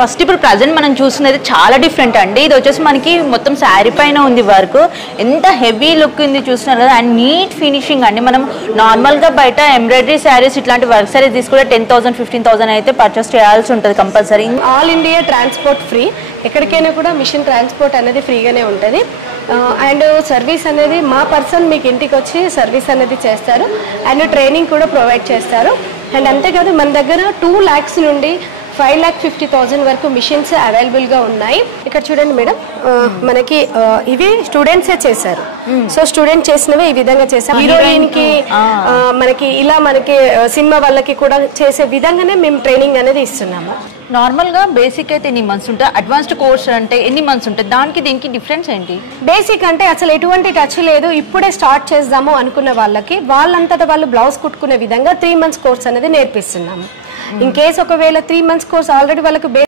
First ఇప్పుడు present మనం చూస్తున్నది చాలా డిఫరెంట్ అండి. ఇది వచ్చేసి మనకి మొత్తం శారీ పైన ఉంది వర్క్, ఎంత హెవీ లుక్ ఉంది చూస్తున్నారు కదా, అండ్ నీట్ ఫినిషింగ్ అండి. మనం నార్మల్గా బయట ఎంబ్రాయిడరీ శారీస్ ఇట్లాంటి వర్క్ శారీస్ తీసుకుంటే 10,000 15,000 అయితే పర్చేస్ చేయాల్సి ఉంటుంది compulsory. All India transport free, ఎక్కడికైనా కూడా మిషన్ ట్రాన్స్పోర్ట్ అనేది ఫ్రీగానే ఉంటుంది. అండ్ సర్వీస్ అనేది మా పర్సన్ మీకు ఇంటికి వచ్చి సర్వీస్ అనేది చేస్తారు, అండ్ ట్రైనింగ్ కూడా ప్రొవైడ్ చేస్తారు. అండ్ అంతేకాదు మన దగ్గర 2 lakhs నుండి 5,50,000 వరకు మిషన్స్ అవైలబుల్గా ఉన్నాయి. ఇక్కడ చూడండి మేడం, మనకి ఇవి స్టూడెంట్సే చేశారు. సో స్టూడెంట్ చేసినవి ఈ విధంగా చేశారు. హీరోయిన్కి మనకి ఇలా మనకి సినిమా వాళ్ళకి కూడా చేసే విధంగానే మేము ట్రైనింగ్ అనేది ఇస్తున్నాము. నార్మల్గా బేసిక్ అయితే ఎన్ని మంత్స్ ఉంటాయి, అడ్వాన్స్డ్ కోర్స్ అంటే ఎన్ని మంత్స్ ఉంటాయి, దానికి దీనికి డిఫరెన్స్ ఏంటి? బేసిక్ అంటే అసలు ఎటువంటి టచ్ లేదు, ఇప్పుడే స్టార్ట్ చేద్దాము అనుకున్న వాళ్ళకి వాళ్ళంతటా వాళ్ళు బ్లౌజ్ కుట్టుకునే విధంగా 3 months కోర్స్ అనేది నేర్పిస్తున్నాము. ఇన్ కేస్ ఒకవేళ 3 months కోర్స్ ఆల్రెడీ వాళ్ళకి